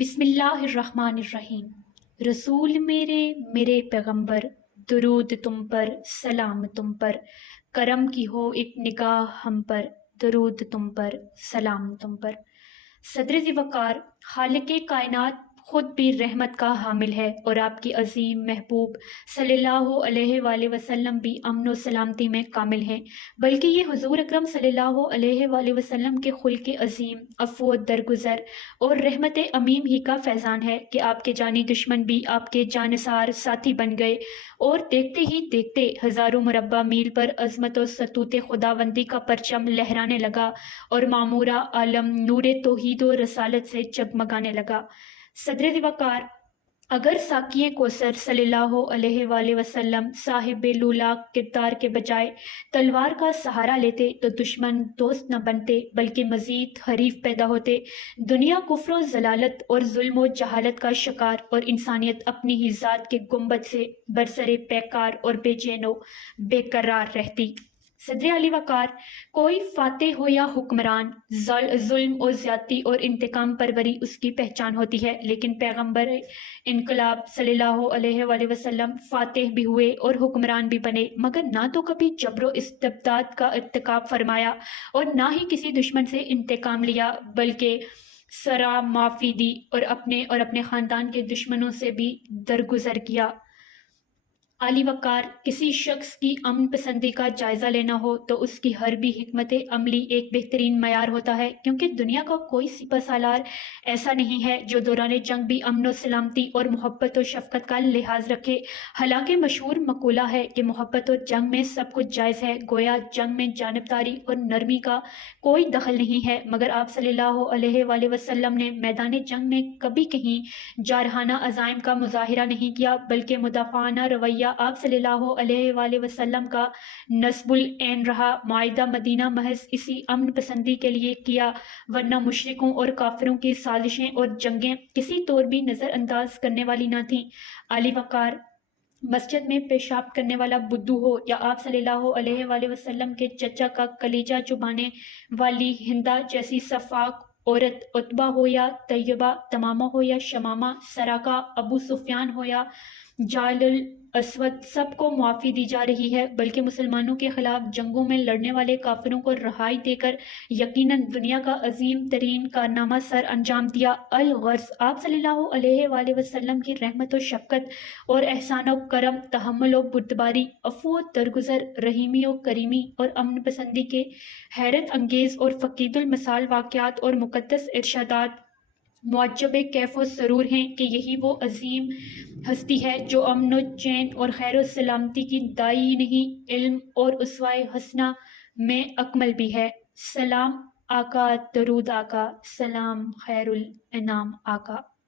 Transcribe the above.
بسم اللہ الرحمن الرحیم۔ رسول میرے میرے پیغمبر، درود تم پر، سلام تم پر، کرم کی ہو ایک نگاہ ہم پر، درود تم پر، سلام تم پر۔ صدر ذی وقار، خالق کائنات خود بھی رحمت کا حامل ہے اور آپ کی عظیم محبوب صلی اللہ علیہ وآلہ وسلم بھی امن و سلامتی میں کامل ہیں، بلکہ یہ حضور اکرم صلی اللہ علیہ وآلہ وسلم کے خلق عظیم، عفو و درگزر اور رحمت عمیم ہی کا فیضان ہے کہ آپ کے جانی دشمن بھی آپ کے جانثار ساتھی بن گئے اور دیکھتے ہی دیکھتے ہزاروں مربع میل پر عظمت و سطوت خداوندی کا پرچم لہرانے لگا اور معمورہ عالم نور توحید و رسالت سے جگمگانے لگا۔ صدر ذی وقار، اگر ساقی کوثر صلی اللہ علیہ وآلہ وسلم صاحب لولاک کردار کے بجائے تلوار کا سہارا لیتے تو دشمن دوست نہ بنتے بلکہ مزید حریف پیدا ہوتے، دنیا کفر و ضلالت اور ظلم و جہالت کا شکار اور انسانیت اپنی ہی ذات کے گنبد سے برسر پیکار اور بے چین و بے قرار رہتی۔ صدر علی وقار، کوئی فاتح ہو یا حکمران، ظلم و زیادتی اور انتقام پروری اس کی پہچان ہوتی ہے، لیکن پیغمبر انقلاب صلی اللہ علیہ وآلہ وسلم فاتح بھی ہوئے اور حکمران بھی بنے، مگر نہ تو کبھی جبر و استبداد کا ارتکاب فرمایا اور نہ ہی کسی دشمن سے انتقام لیا، بلکہ سرا معافی دی اور اپنے خاندان کے دشمنوں سے بھی درگزر کیا۔ علی وقار، کسی شخص کی امن پسندی کا جائزہ لینا ہو تو اس کی حربی حکمت عملی ایک بہترین معیار ہوتا ہے، کیونکہ دنیا کا کوئی سپہ سالار ایسا نہیں ہے جو دوران جنگ بھی امن و سلامتی اور محبت و شفقت کا لحاظ رکھے۔ حالانکہ مشہور مقولہ ہے کہ محبت و جنگ میں سب کچھ جائز ہے، گویا جنگ میں جانبداری اور نرمی کا کوئی دخل نہیں ہے، مگر آپ صلی اللہ علیہ وآلہ وسلم نے میدان جنگ میں کبھی کہیں جارحانہ عزائم کا مظاہرہ نہیں کیا، بلکہ مدافعانہ رویہ آپ صلی اللہ علیہ وآلہ وسلم کا نصب العین رہا۔ معاہدہ مدینہ محض اسی امن پسندی کے لیے کیا، ورنہ مشرکوں اور کافروں کی سازشیں اور جنگیں کسی طور بھی نظر انداز کرنے والی نہ تھیں۔ علی وقار، مسجد میں پیشاب کرنے والا بدھو ہو یا آپ صلی اللہ علیہ وآلہ وسلم کے چچا کا کلیجہ چبانے والی ہندا جیسی صفاک عورت، عتبہ ہو یا طیبہ، تمامہ ہو یا شمامہ، سراقہ، ابو سفیان ہو یا جعل الاسود، سب کو معافی دی جا رہی ہے، بلکہ مسلمانوں کے خلاف جنگوں میں لڑنے والے کافروں کو رہائی دے کر یقیناً دنیا کا عظیم ترین کارنامہ سر انجام دیا۔ الغرض، آپ صلی اللہ علیہ وآلہ وسلم کی رحمت و شفقت اور احسان و کرم، تحمل و بردباری، عفو و درگزر، رحیمی و کریمی اور امن پسندی کے حیرت انگیز اور فقید المثال واقعات اور مقدس ارشادات معجب کیف و سرور ہیں کہ یہی وہ عظیم ہستی ہے جو امن و چین اور خیر و سلامتی کی دائی ہی نہیں، علم اور اسوہ حسنہ میں اکمل بھی ہے۔ سلام آقا، درود آقا، سلام خیر الانام آقا۔